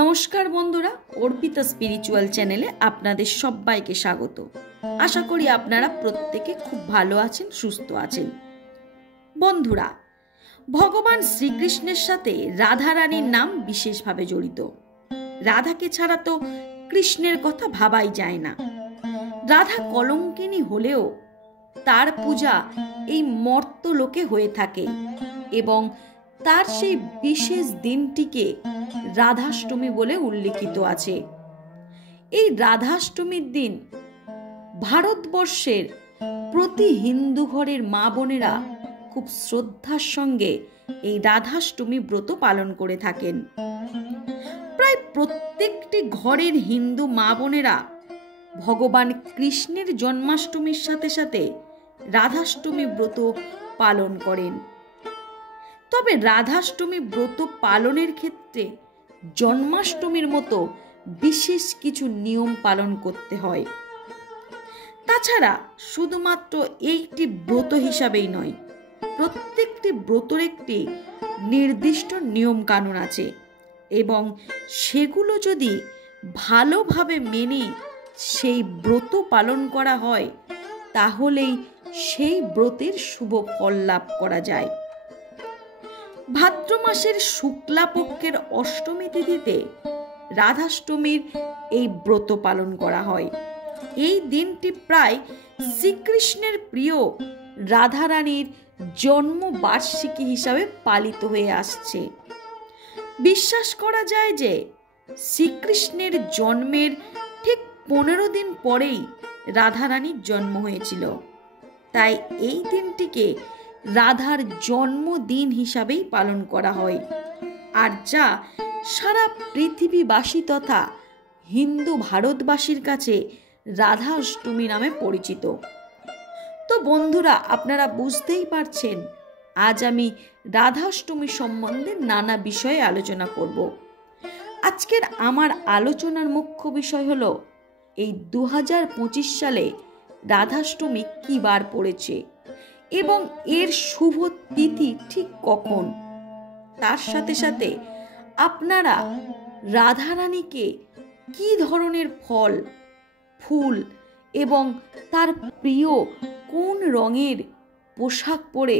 নমস্কার বন্ধুরা, অর্পিতা স্পিরিচুয়াল চ্যানেলে আপনাদের সবাইকে স্বাগত। আশা করি আপনারা প্রত্যেকে খুব ভালো আছেন, সুস্থ আছেন। বন্ধুরা, ভগবান শ্রীকৃষ্ণের সাথে রাধা রানীর নাম বিশেষভাবে জড়িত। রাধাকে ছাড়া তো কৃষ্ণের কথা ভাবাই যায় না। রাধা কলঙ্কিনী হলেও তার পূজা এই মর্তলোকে হয়ে থাকে এবং তার সেই বিশেষ দিনটিকে রাধাষ্টমী বলে উল্লেখিত আছে। এই রাধাষ্টমীর দিন ভারতবর্ষের প্রতি হিন্দু ঘরের মা বোনেরা খুব শ্রদ্ধার সঙ্গে এই রাধাষ্টমী ব্রত পালন করে থাকেন। প্রায় প্রত্যেকটি ঘরের হিন্দু মা বোনেরা ভগবান কৃষ্ণের জন্মাষ্টমীর সাথে সাথে রাধাষ্টমী ব্রত পালন করেন। তবে রাধাষ্টমী ব্রত পালনের ক্ষেত্রে জন্মাষ্টমীর মতো বিশেষ কিছু নিয়ম পালন করতে হয়। তাছাড়া শুধুমাত্র এইটি ব্রত হিসাবেই নয়, প্রত্যেকটি ব্রতর একটি নির্দিষ্ট নিয়ম কানুন আছে এবং সেগুলো যদি ভালোভাবে মেনে সেই ব্রত পালন করা হয় তাহলেই সেই ব্রতের শুভ ফল লাভ করা যায়। ভাদ্র মাসের শুক্লা পক্ষের অষ্টমী তিথিতে রাধাষ্টমীর এই ব্রত পালন করা হয়। এই দিনটি প্রায় শ্রীকৃষ্ণের প্রিয় রাধারানীর জন্মবার্ষিকী হিসাবে পালিত হয়ে আসছে। বিশ্বাস করা যায় যে শ্রীকৃষ্ণের জন্মের ঠিক 15 দিন পরেই রাধারানীর জন্ম হয়েছিল। তাই এই দিনটিকে রাধার জন্মদিন হিসাবেই পালন করা হয়, আর যা সারা পৃথিবীবাসী তথা হিন্দু ভারতবাসীর কাছে রাধা অষ্টমী নামে পরিচিত। তো বন্ধুরা, আপনারা বুঝতেই পারছেন আজ আমি রাধাষ্টমী সম্বন্ধে নানা বিষয়ে আলোচনা করব। আজকের আমার আলোচনার মুখ্য বিষয় হলো এই 2025 সালে রাধাষ্টমী কী বার পড়েছে এবং এর শুভ তিথি ঠিক কখন। তার সাথে সাথে আপনারা রাধারানীকে কি ধরনের ফল, ফুল এবং তার প্রিয় কোন রঙের পোশাক পরে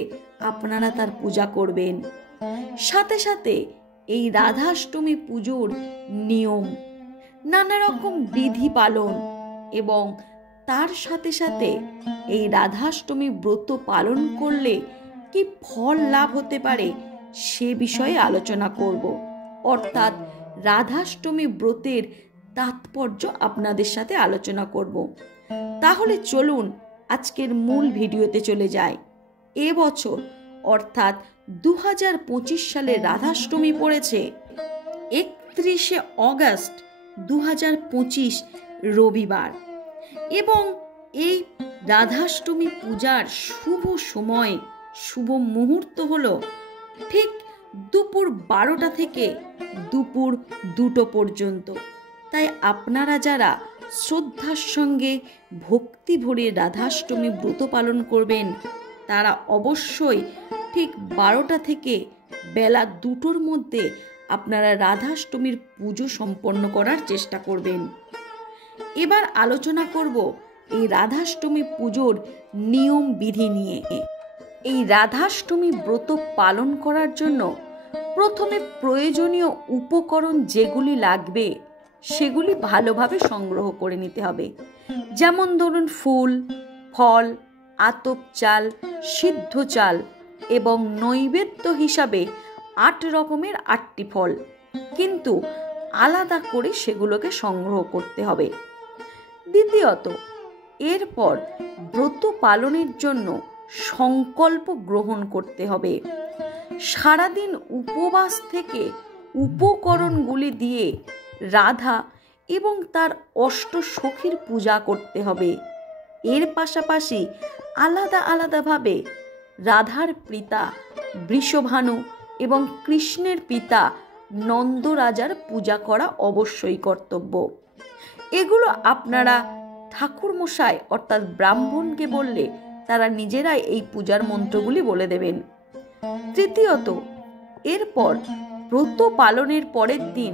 আপনারা তার পূজা করবেন। সাথে সাথে এই রাধাষ্টমী পুজোর নিয়ম, নানা রকম বিধি পালন এবং তার সাথে সাথে এই রাধাষ্টমী ব্রত পালন করলে কি ফল লাভ হতে পারে সে বিষয়ে আলোচনা করব। অর্থাৎ রাধাষ্টমী ব্রতের তাৎপর্য আপনাদের সাথে আলোচনা করব। তাহলে চলুন আজকের মূল ভিডিওতে চলে যাই। এবছর অর্থাৎ 2025 সালে রাধাষ্টমী পড়েছে 31শে অগস্ট 2025 রবিবার এবং এই রাধাষ্টমী পূজার শুভ সময়, শুভ মুহূর্ত হলো ঠিক দুপুর 12টা থেকে দুপুর 2টো পর্যন্ত। তাই আপনারা যারা শ্রদ্ধার সঙ্গে ভক্তি ভরে রাধাষ্টমী ব্রত পালন করবেন তারা অবশ্যই ঠিক 12টা থেকে বেলা 2টোর মধ্যে আপনারা রাধাষ্টমীর পুজো সম্পন্ন করার চেষ্টা করবেন। এবার আলোচনা করব এই রাধাষ্টমী পুজোর নিয়ম বিধি নিয়ে। এই রাধাষ্টমী ব্রত পালন করার জন্য প্রথমে প্রয়োজনীয় উপকরণ যেগুলি লাগবে সেগুলি ভালোভাবে সংগ্রহ করে নিতে হবে। যেমন ধরুন ফুল, ফল, আতপ চাল, সিদ্ধ চাল এবং নৈবেদ্য হিসাবে 8 রকমের 8টি ফল, কিন্তু আলাদা করে সেগুলোকে সংগ্রহ করতে হবে। দ্বিতীয়ত, এরপর ব্রত পালনের জন্য সংকল্প গ্রহণ করতে হবে। সারাদিন উপবাস থেকে উপকরণগুলি দিয়ে রাধা এবং তার অষ্টসখীর পূজা করতে হবে। এর পাশাপাশি আলাদা আলাদাভাবে রাধার পিতা বৃষভানু এবং কৃষ্ণের পিতা নন্দরাজার পূজা করা অবশ্যই কর্তব্য। এগুলো আপনারা ঠাকুরমশাই অর্থাৎ ব্রাহ্মণকে বললে তারা নিজেরাই এই পূজার মন্ত্রগুলি বলে দেবেন। তৃতীয়ত, এরপর ব্রত পালনের পরের দিন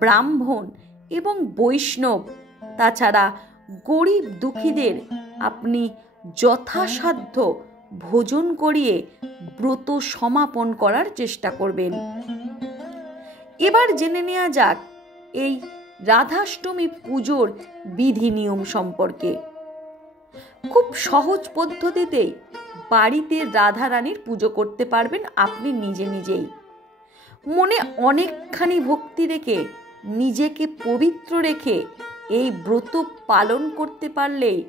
ব্রাহ্মণ এবং বৈষ্ণব, তাছাড়া গরিব দুঃখীদের আপনি যথাসাধ্য ভোজন করিয়ে ব্রত সমাপন করার চেষ্টা করবেন। এবার জেনে নেওয়া যাক এই রাধাষ্টমী পুজোর বিধি নিয়ম সম্পর্কে। খুব সহজ পদ্ধতিতেই বাড়িতে রাধা রানীর পুজো করতে পারবেন আপনি নিজে নিজেই। মনে অনেকখানি ভক্তি রেখে, নিজেকে পবিত্র রেখে এই ব্রত পালন করতে পারলেই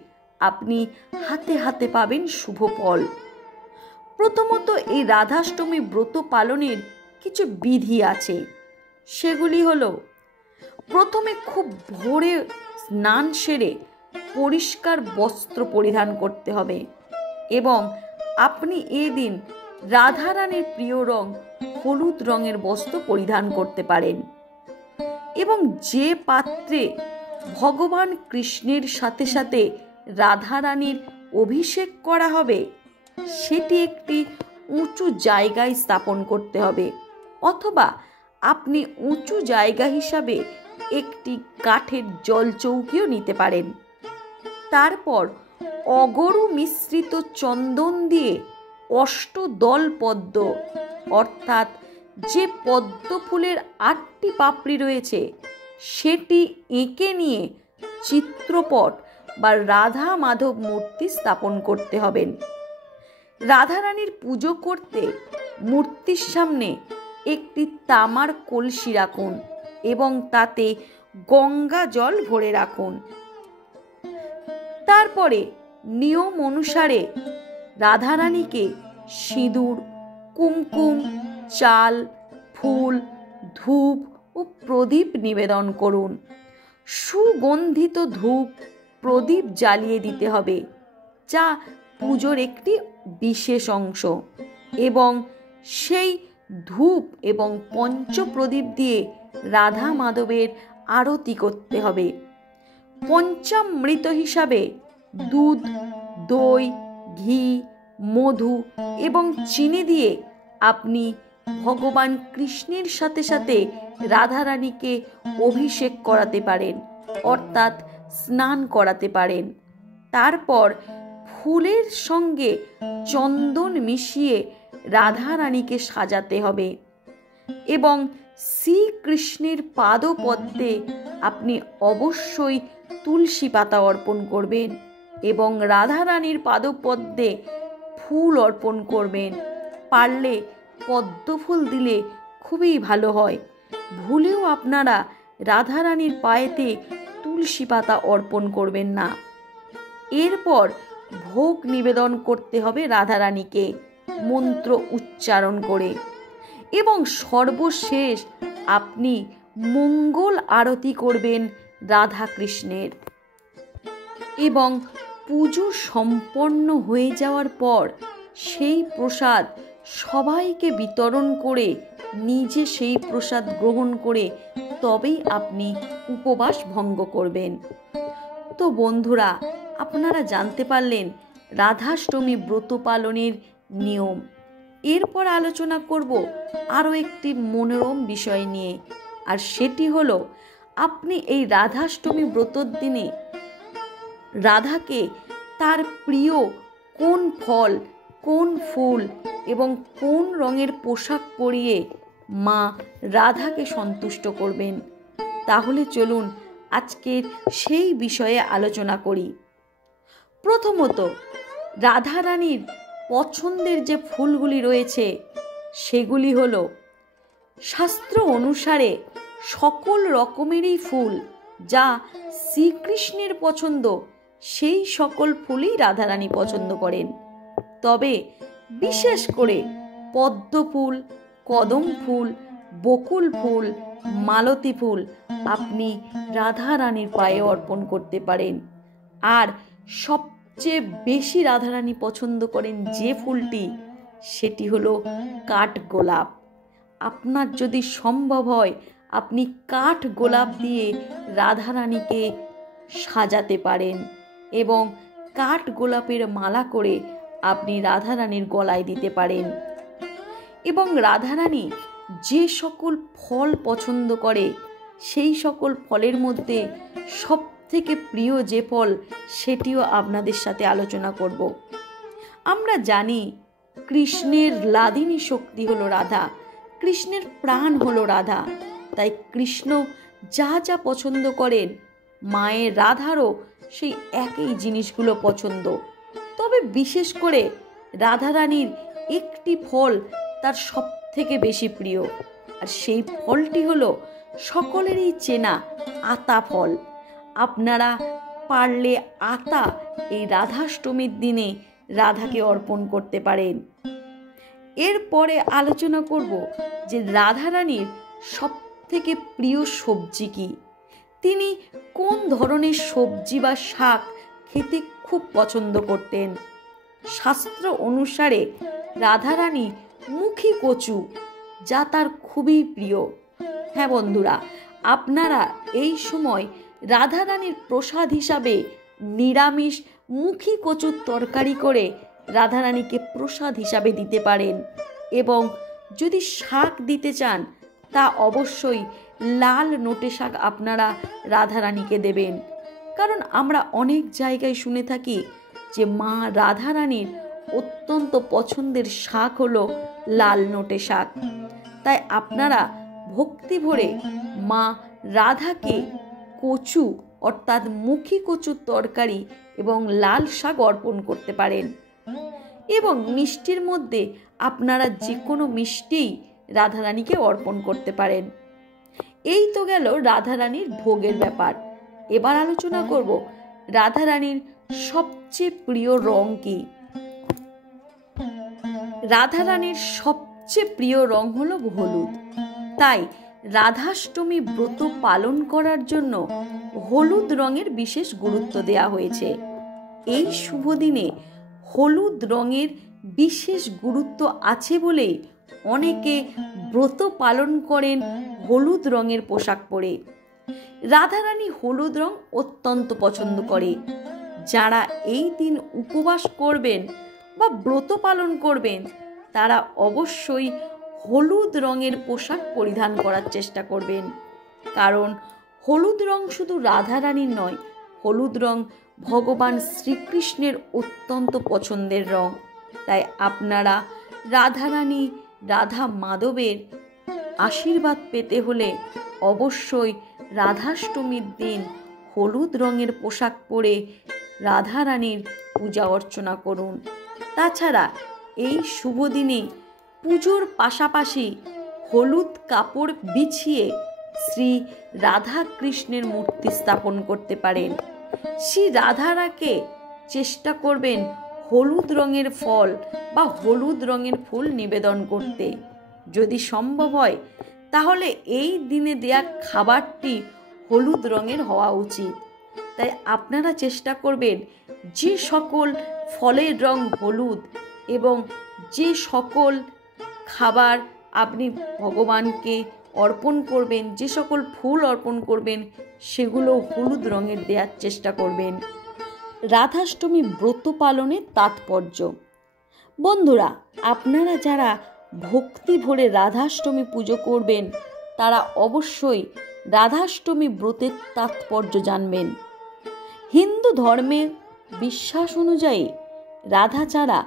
আপনি হাতে হাতে পাবেন শুভ ফল। প্রথমত, এই রাধাষ্টমী ব্রত পালনের কিছু বিধি আছে। সেগুলি হলো, প্রথমে খুব ভোরে স্নান সেরে পরিষ্কার বস্ত্র পরিধান করতে হবে এবং আপনি এই দিন রাধারানীর প্রিয় রং হলুদ রঙের বস্ত্র পরিধান করতে পারেন এবং যে পাত্রে ভগবান কৃষ্ণের সাথে সাথে রাধারানীর অভিষেক করা হবে সেটি একটি উঁচু জায়গায় স্থাপন করতে হবে, অথবা আপনি উঁচু জায়গা হিসাবে একটি কাঠের জলচৌকিও নিতে পারেন। তারপর অগরু মিশ্রিত চন্দন দিয়ে অষ্টদল পদ্ম, অর্থাৎ যে পদ্ম ফুলের 8টি পাপড়ি রয়েছে সেটি এঁকে নিয়ে চিত্রপট বা রাধা মাধব মূর্তি স্থাপন করতে হবেন। রাধারানীর পুজো করতে মূর্তির সামনে একটি তামার কলসি রাখুন এবং তাতে গঙ্গা জল ভরে রাখুন। তারপরে নিয়ম অনুসারে রাধারানীকে সিঁদুর, কুমকুম, চাল, ফুল, ধূপ ও প্রদীপ নিবেদন করুন। সুগন্ধিত ধূপ প্রদীপ জ্বালিয়ে দিতে হবে, যা পুজোর একটি বিশেষ অংশ, এবং সেই ধূপ এবং পঞ্চপ্রদীপ দিয়ে রাধা মাধবের আরতি করতে হবে। পঞ্চামৃত হিসাবে দুধ, দই, ঘি, মধু এবং চিনি দিয়ে আপনি ভগবান কৃষ্ণের সাথে সাথে রাধারানীকে অভিষেক করাতে পারেন, অর্থাৎ স্নান করাতে পারেন। তারপর ফুলের সঙ্গে চন্দন মিশিয়ে রাধারানীকে সাজাতে হবে এবং শ্রীকৃষ্ণের পাদপদ্মে আপনি অবশ্যই তুলসী পাতা অর্পণ করবেন এবং রাধারানীর পাদপদ্মে ফুল অর্পণ করবেন। পারলে পদ্ম ফুল দিলে খুবই ভালো হয়। ভুলেও আপনারা রাধারানীর পায়েতে তুলসী পাতা অর্পণ করবেন না। এরপর ভোগ নিবেদন করতে হবে রাধারানীকে মন্ত্র উচ্চারণ করে, এবং সর্বশেষ আপনি মঙ্গল আরতি করবেন রাধা কৃষ্ণের। এবং পুজো সম্পন্ন হয়ে যাওয়ার পর সেই প্রসাদ সবাইকে বিতরণ করে নিজে সেই প্রসাদ গ্রহণ করে তবেই আপনি উপবাস ভঙ্গ করবেন। তো বন্ধুরা, আপনারা জানতে পারলেন রাধাষ্টমী ব্রত পালনের নিয়ম। এরপর আলোচনা করব আরও একটি মনোরম বিষয় নিয়ে, আর সেটি হলো আপনি এই রাধাষ্টমী ব্রতর দিনে রাধাকে তার প্রিয় কোন ফল, কোন ফুল এবং কোন রঙের পোশাক পরিয়ে মা রাধাকে সন্তুষ্ট করবেন। তাহলে চলুন আজকের সেই বিষয়ে আলোচনা করি। প্রথমত, রাধারানীর পছন্দের যে ফুলগুলি রয়েছে সেগুলি হলো, শাস্ত্র অনুসারে সকল রকমেরই ফুল যা শ্রীকৃষ্ণের পছন্দ সেই সকল ফুলই রাধারানী পছন্দ করেন। তবে বিশেষ করে পদ্ম ফুল, কদম ফুল, বকুল ফুল, মালতী ফুল আপনি রাধারানীর পায়ে অর্পণ করতে পারেন। আর সবচেয়ে বেশি রাধারানী পছন্দ করেন যে ফুলটি, সেটি হলো কাঠগোলাপ। আপনার যদি সম্ভব হয় আপনি কাঠগোলাপ দিয়ে রাধারানীকে সাজাতে পারেন এবং কাঠগোলাপের মালা করে আপনি রাধারানীর গলায় দিতে পারেন। এবং রাধারানী যে সকল ফল পছন্দ করে সেই সকল ফলের মধ্যে সব থেকে প্রিয় যে ফল সেটিও আপনাদের সাথে আলোচনা করব। আমরা জানি কৃষ্ণের লাদিনী শক্তি হলো রাধা, কৃষ্ণের প্রাণ হলো রাধা। তাই কৃষ্ণ যা যা পছন্দ করেন মায়ের রাধারও সেই একই জিনিসগুলো পছন্দ। তবে বিশেষ করে রাধারানীর একটি ফল তার সব থেকে বেশি প্রিয়, আর সেই ফলটি হলো সকলেরই চেনা আতা ফল। আপনারা পারলে আতা এই রাধাষ্টমীর দিনে রাধাকে অর্পণ করতে পারেন। এরপরে আলোচনা করব যে রাধারানীর সব থেকে প্রিয় সবজি কি, তিনি কোন ধরনের সবজি বা শাক খেতে খুব পছন্দ করতেন। শাস্ত্র অনুসারে রাধারানী মুখী কচু, যা তার খুবই প্রিয়। হ্যাঁ বন্ধুরা, আপনারা এই সময় রাধারানীর প্রসাদ হিসাবে নিরামিষ মুখী কচুর তরকারি করে রাধারানীকে প্রসাদ হিসাবে দিতে পারেন। এবং যদি শাক দিতে চান তা অবশ্যই লাল নোটে শাক আপনারা রাধারানীকে দেবেন। কারণ আমরা অনেক জায়গায় শুনে থাকি যে মা রাধারানীর অত্যন্ত পছন্দের শাক হলো লাল নোটে শাক। তাই আপনারা ভক্তি ভরে মা রাধাকে কচু অর্থাৎ মুখী কচুর তরকারি এবং লাল শাক অর্পণ করতে পারেন। এবং মিষ্টির মধ্যে আপনারা যে কোনো মিষ্টিই রাধারানীকে অর্পণ করতে পারেন। এই তো গেল রাধারানীর ভোগের ব্যাপার। এবার আলোচনা করব রাধারানীর সবচেয়ে প্রিয় রং কি। রাধারানীর সবচেয়ে প্রিয় রং হলো হলুদ। তাই রাধাষ্টমী ব্রত পালন করার জন্য হলুদ রঙের বিশেষ গুরুত্ব দেওয়া হয়েছে। এই শুভ দিনে হলুদ রঙের বিশেষ গুরুত্ব আছে বলেই অনেকে ব্রত পালন করেন হলুদ রঙের পোশাক পরে। রাধারানী হলুদ রং অত্যন্ত পছন্দ করে। যারা এই দিন উপবাস করবেন বা ব্রত পালন করবেন তারা অবশ্যই হলুদ রঙের পোশাক পরিধান করার চেষ্টা করবেন। কারণ হলুদ রং শুধু রাধারানীর নয়, হলুদ রং ভগবান শ্রীকৃষ্ণের অত্যন্ত পছন্দের রং। তাই আপনারা রাধারানী রাধা মাধবের আশীর্বাদ পেতে হলে অবশ্যই রাধাষ্টমীর দিন হলুদ রঙের পোশাক পরে রাধারানীর পূজা অর্চনা করুন। তাছাড়া এই শুভ দিনে পুজোর পাশাপাশি হলুদ কাপড় বিছিয়ে শ্রী রাধা কৃষ্ণের মূর্তি স্থাপন করতে পারেন। শ্রী রাধারাকে চেষ্টা করবেন হলুদ রঙের ফল বা হলুদ রঙের ফুল নিবেদন করতে। যদি সম্ভব হয় তাহলে এই দিনে দেয়া খাবারটি হলুদ রঙের হওয়া উচিত। তাই আপনারা চেষ্টা করবেন যে সকল ফলের রং হলুদ এবং যে সকল খাবার আপনি ভগবানকে অর্পণ করবেন, যে সকল ফুল অর্পণ করবেন সেগুলো হলুদ রঙের দেওয়ার চেষ্টা করবেন। রাধাষ্টমী ব্রত পালনের তাৎপর্য। বন্ধুরা, আপনারা যারা ভক্তি ভরে রাধাষ্টমী পুজো করবেন তারা অবশ্যই রাধাষ্টমী ব্রতের তাৎপর্য জানবেন। হিন্দু ধর্মের বিশ্বাস অনুযায়ী রাধা ছাড়া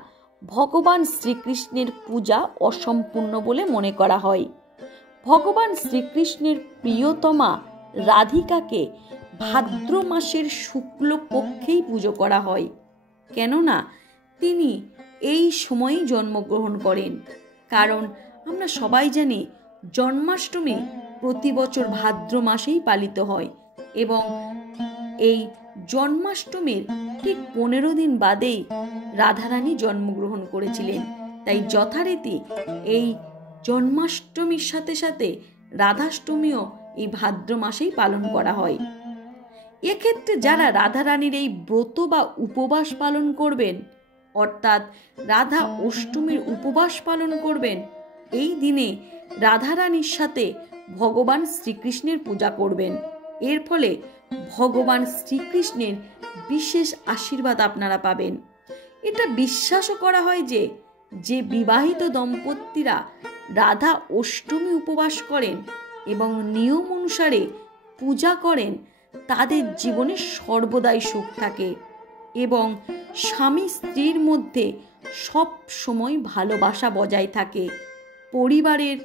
ভগবান শ্রীকৃষ্ণের পূজা অসম্পূর্ণ বলে মনে করা হয়। ভগবান শ্রীকৃষ্ণের প্রিয়তমা রাধিকাকে ভাদ্র মাসের শুক্লপক্ষেই পুজো করা হয়, কেননা তিনি এই সময়েই জন্মগ্রহণ করেন। কারণ আমরা সবাই জানি জন্মাষ্টমী প্রতি বছর ভাদ্র মাসেই পালিত হয় এবং এই জন্মাষ্টমীর ঠিক 15 দিন বাদেই রাধারানী জন্মগ্রহণ করেছিলেন। তাই যথারীতি এই জন্মাষ্টমীর সাথে সাথে রাধাষ্টমীও এই ভাদ্র মাসেই পালন করা হয়। এক্ষেত্রে যারা রাধারানীর এই ব্রত বা উপবাস পালন করবেন, অর্থাৎ রাধা অষ্টমীর উপবাস পালন করবেন, এই দিনে রাধারানীর সাথে ভগবান শ্রীকৃষ্ণের পূজা করবেন। এর ফলে ভগবান শ্রীকৃষ্ণের বিশেষ আশীর্বাদ আপনারা পাবেন। এটা বিশ্বাসও করা হয় যে যে বিবাহিত দম্পতিরা রাধা অষ্টমী উপবাস করেন এবং নিয়ম অনুসারে পূজা করেন তাদের জীবনে সর্বদাই সুখ থাকে এবং স্বামী স্ত্রীর মধ্যে সব সময় ভালোবাসা বজায় থাকে। পরিবারের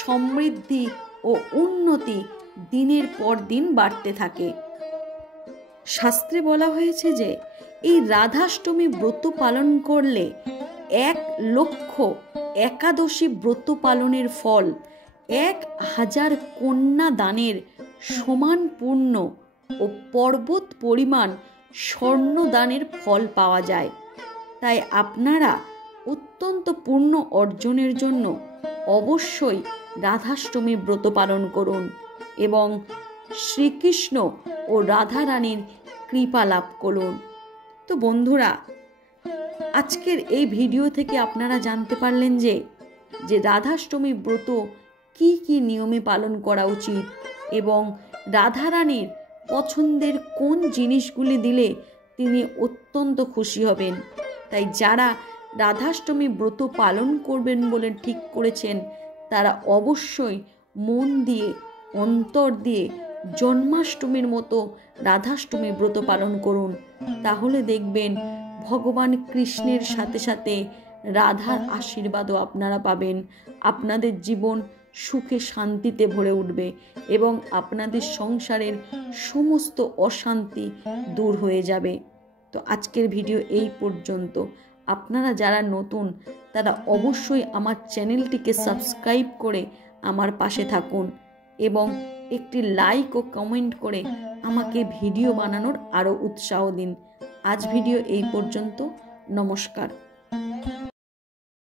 সমৃদ্ধি ও উন্নতি দিনের পর দিন বাড়তে থাকে। শাস্ত্রে বলা হয়েছে যে এই রাধাষ্টমী ব্রত পালন করলে 1,00,000 ব্রত পালনের ফল 1000 কন্যা দানের সমান পূর্ণ ও পর্বত পরিমাণ স্বর্ণ দানের ফল পাওয়া যায়। তাই আপনারা অত্যন্ত পূর্ণ অর্জনের জন্য অবশ্যই রাধাষ্টমী ব্রত পালন করুন এবং শ্রীকৃষ্ণ ও রাধারানীর কৃপা লাভ করুন। তো বন্ধুরা, আজকের এই ভিডিও থেকে আপনারা জানতে পারলেন যে রাধাষ্টমী ব্রত কি কি নিয়মে পালন করা উচিত এবং রাধারানীর পছন্দের কোন জিনিসগুলি দিলে তিনি অত্যন্ত খুশি হবেন। তাই যারা রাধাষ্টমী ব্রত পালন করবেন বলে ঠিক করেছেন তারা অবশ্যই মন দিয়ে অন্তর দিয়ে জন্মাষ্টমীর মতো রাধাষ্টমী ব্রত পালন করুন। তাহলে দেখবেন ভগবান কৃষ্ণের সাথে সাথে রাধার আশীর্বাদও আপনারা পাবেন। আপনাদের জীবন সুখে শান্তিতে ভরে উঠবে এবং আপনাদের সংসারের সমস্ত অশান্তি দূর হয়ে যাবে। তো আজকের ভিডিও এই পর্যন্ত। আপনারা যারা নতুন তারা অবশ্যই আমার চ্যানেলটিকে সাবস্ক্রাইব করে আমার পাশে থাকুন এবং একটি লাইক ও কমেন্ট করে আমাকে ভিডিও বানানোর আরও উৎসাহ দিন। আজ ভিডিও এই পর্যন্ত। নমস্কার।